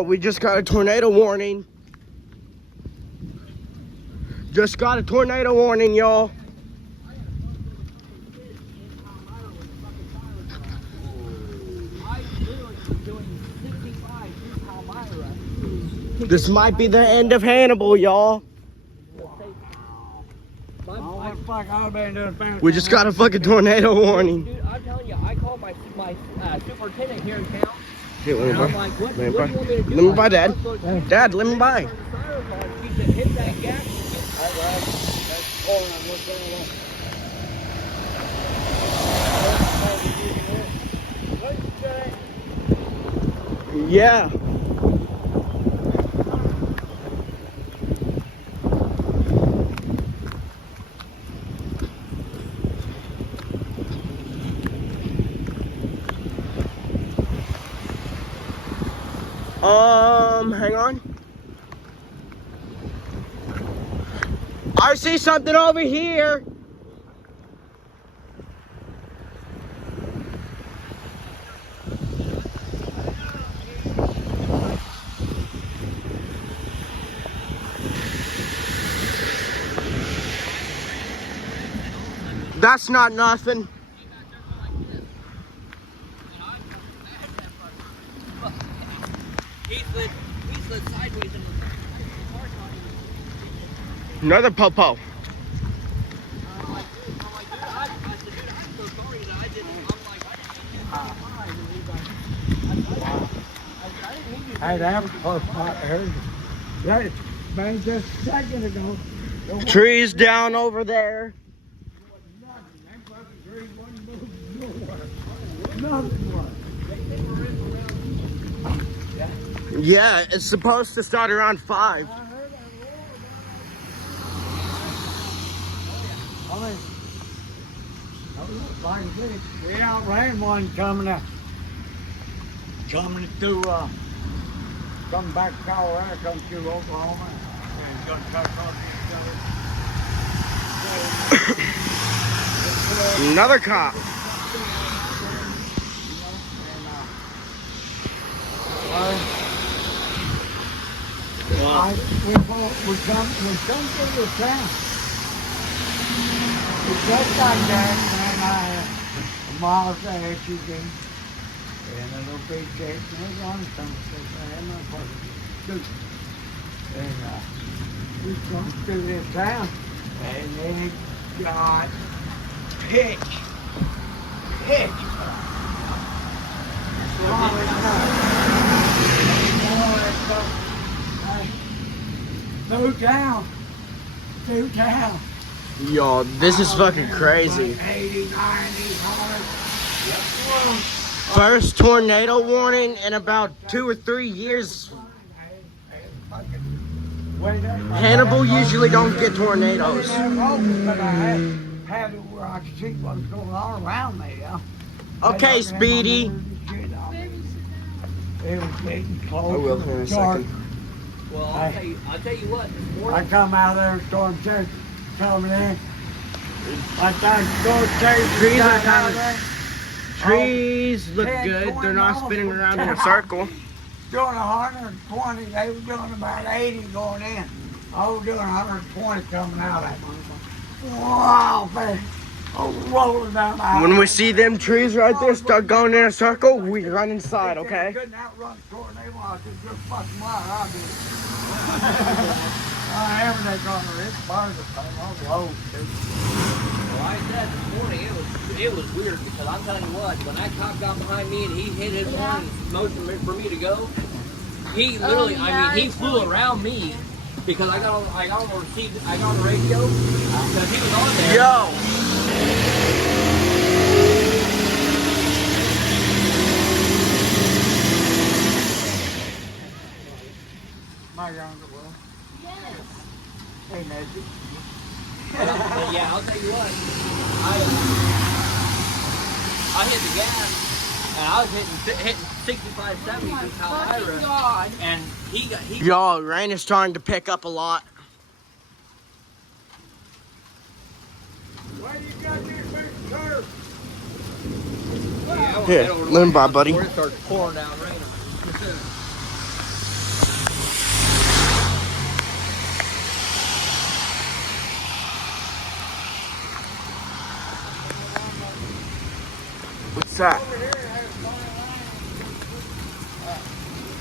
We just got a tornado warning. Just got a tornado warning, y'all. This might be the end of Hannibal, y'all. We just got a fucking tornado warning. Dude, I'm telling you, I called my superintendent here in town. Hey, let me I'm by. like, what Let me do by. you want me to do? Let me by, Dad. Dad, let me by. He said, hit that gas. Yeah. Hang on. I see something over here. That's not nothing. He slid sideways in the Another popo. I'm like, dude, I said, dude, I'm so sorry that I didn't. Hey, that was close. I heard you. That man just a second ago. Trees down over there. Yeah, it's supposed to start around 5. Like I said, we outran one coming through, coming back to Colorado, coming through Oklahoma, and he's gonna cut across each other. Another cop. We come through the town. We just got there, and a mile there, she did. And a little big cake, and it was on something. I had my partner. And we come through this town, and it got pitch. Through town. Yo, this is fucking crazy. 80, 90 cars. First tornado warning in about 2 or 3 years. Hannibal usually don't get tornadoes. But I had it where I could see what was going on around me. Okay, Speedy. It was getting close. I will here in a second. Well, I'll tell you what. This morning, I come out there, storm church, coming in. I thought storm church. Trees are out kind of- there. Trees look 10, good. 20 They're not miles spinning per around in a hour. circle. Doing 120, they were doing about 80 going in. I was doing 120 coming out at me. Wow, man. I was rolling down the highway. When we see them trees right there start going in a circle, we run inside, They okay? couldn't outrun the tornado. I said, just fucking wild, I'll do it. Everything on the wrist, bars of time, I was low, too. well, I said this morning, it was weird because I'm telling you what, when that cop got behind me and he hit his horn and motioned for me to go, he literally, he flew around me because I got on the radio because he was on there. Yo! My younger brother. Yes. Hey, Magic. But yeah, I'll tell you what, I hit the gas and I was hitting 65, 70 through Palmyra, and he Yo, rain is starting to pick up a lot. Why you got this big curve? Yeah, Here, let him by, buddy. Before it starts pouring down rain. that? Over here, there's Tony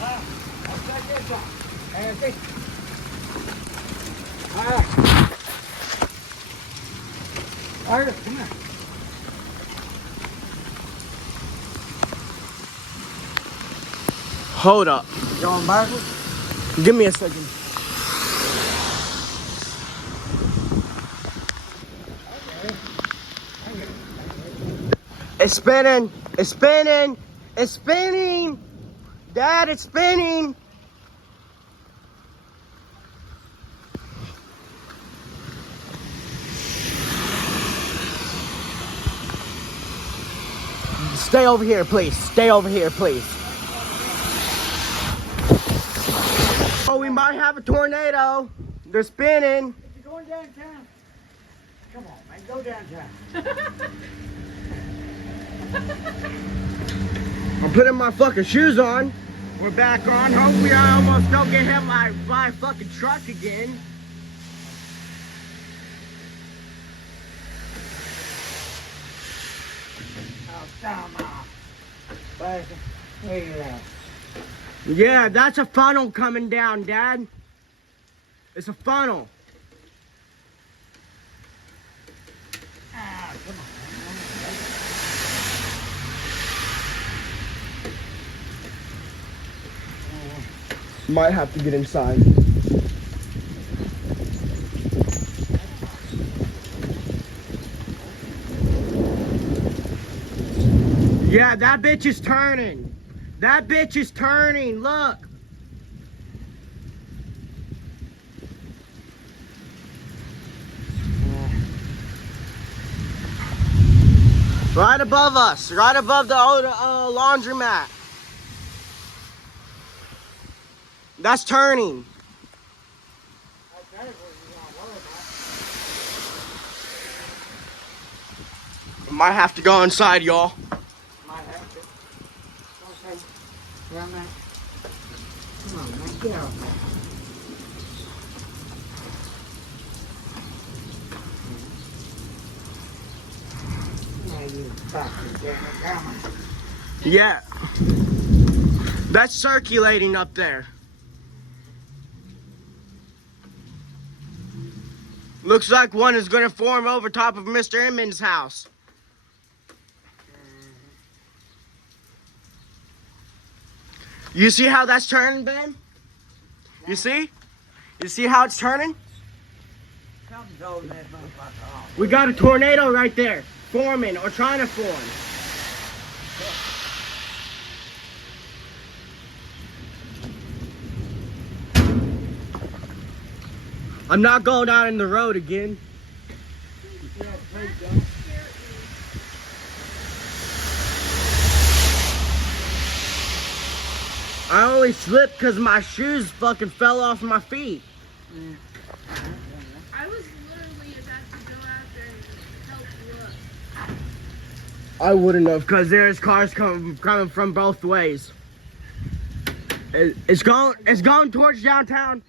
Lang. I'll take this one. And this. Arthur, come here. Hold up. Going backwards? Give me a second. It's spinning. It's spinning. It's spinning. Dad, it's spinning. Stay over here, please. Stay over here, please. Oh, we might have a tornado. They're spinning. You're going downtown. Come on, man. Go downtown. I'm putting my fucking shoes on. We're back on. Hope we almost don't get hit by a fucking truck again. Oh, come on. Back. Look at that. Yeah, that's a funnel coming down, Dad. It's a funnel. Ah, come on. Might have to get inside. Yeah, that bitch is turning. That bitch is turning. Look. Right above us. Right above the old laundromat. That's turning. Might have to go inside, y'all. Might have to. Okay. Yeah, man. Come on, man. Get out there. Now you fucking damn it. Come on. Yeah. That's circulating up there. Looks like one is going to form over top of Mr. Emmons' house. You see how that's turning, Ben? You see? You see how it's turning? Something's holding that motherfucker off. We got a tornado right there, forming or trying to form. I'm not going down in the road again. Yeah, please don't. I only slipped because my shoes fucking fell off my feet. I was literally about to go after and help you up. I wouldn't have, because there's cars coming from both ways. It's going towards downtown.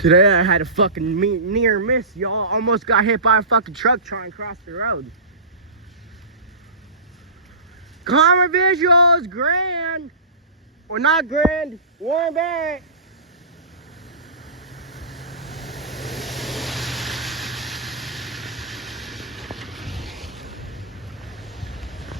Today I had a fucking near miss, y'all. Almost got hit by a fucking truck trying to cross the road. Camera visuals, grand. Or not grand, warm back.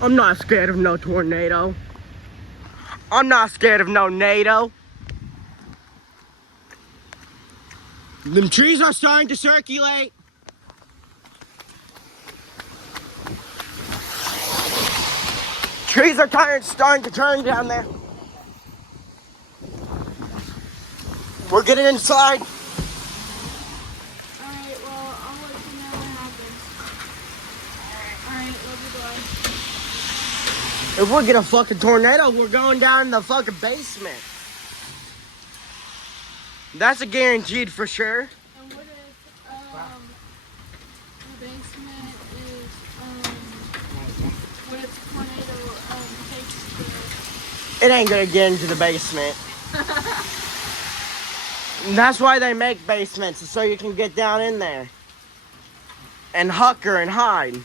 I'm not scared of no tornado. I'm not scared of no NATO. Them trees are starting to circulate. Trees are starting to turn down there. We're getting inside. Alright, well, I'll let you know what happens. Alright, love you, bye. If we get a fucking tornado, we're going down in the fucking basement. That's a guaranteed for sure. And what if, the basement is, what if the tornado, takes It ain't gonna get into the basement. And that's why they make basements, so you can get down in there. And hucker and hide.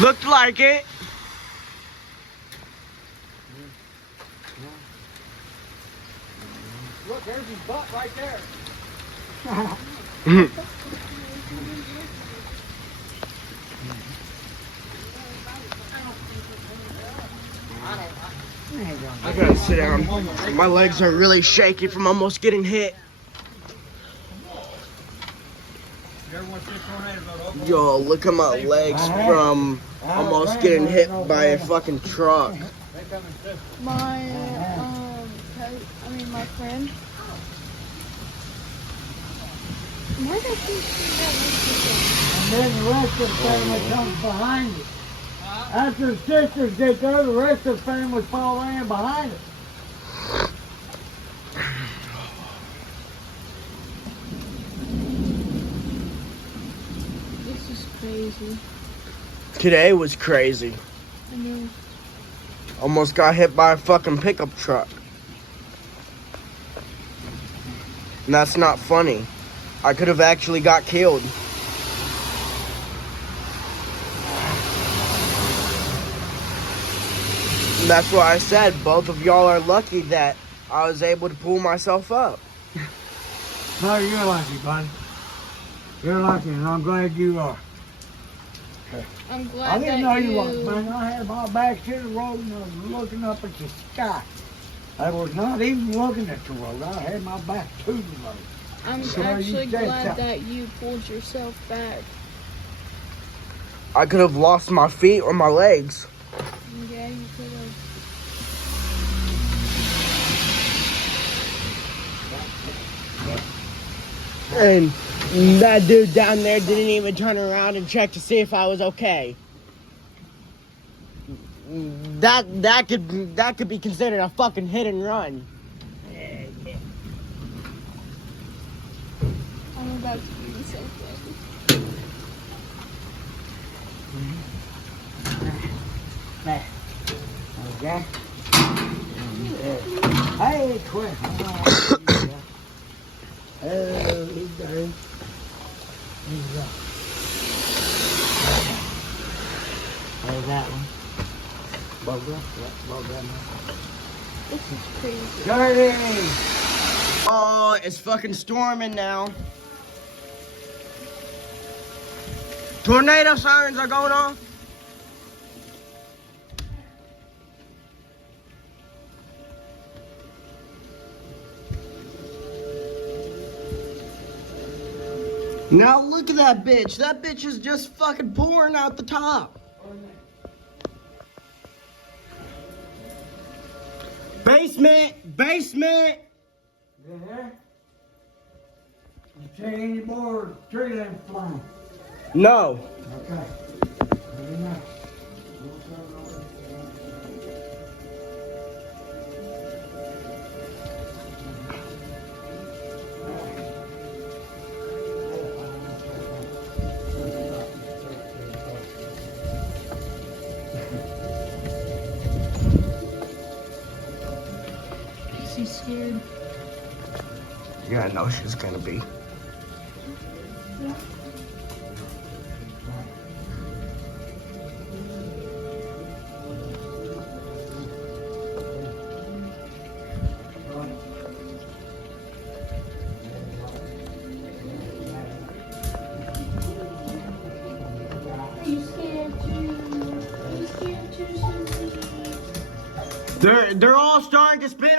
Looked like it. Look, there's his butt right there. I gotta sit down. My legs are really shaky from almost getting hit. Yo, look at my legs from almost getting hit by a fucking truck. My my friend. Why did I think And then the rest of the family comes behind it. After the sisters get there, the rest of the family fall in behind it. This is crazy. Today was crazy. I mean, Almost got hit by a fucking pickup truck. And that's not funny. I could have actually got killed. And that's why I said both of y'all are lucky that I was able to pull myself up. No, you're lucky, buddy. You're lucky, and I'm glad you are. I'm glad I didn't that know you was, man. I had my back to the road and I was looking up at the sky. I was not even looking at the road. I had my back to the road. I'm So you actually said glad something. that you pulled yourself back. I could have lost my feet or my legs. Yeah, you could have. And that dude down there didn't even turn around and check to see if I was okay. That could be considered a fucking hit and run. I'm about to do the same thing. Okay? Hey, quit. Oh, he's there. He's up. There's that one. Boga? Yep, Boga. This is crazy. Dirty! Oh, it's fucking storming now. Tornado sirens are going off. Now look at that bitch. That bitch is just fucking pouring out the top. Basement. Yeah? You see any more tree limbs flying? No. Okay. Very nice. Is he scared? Yeah, I know she's gonna be. Are you scared too? Are you scared too, Susie? They're all starting to spin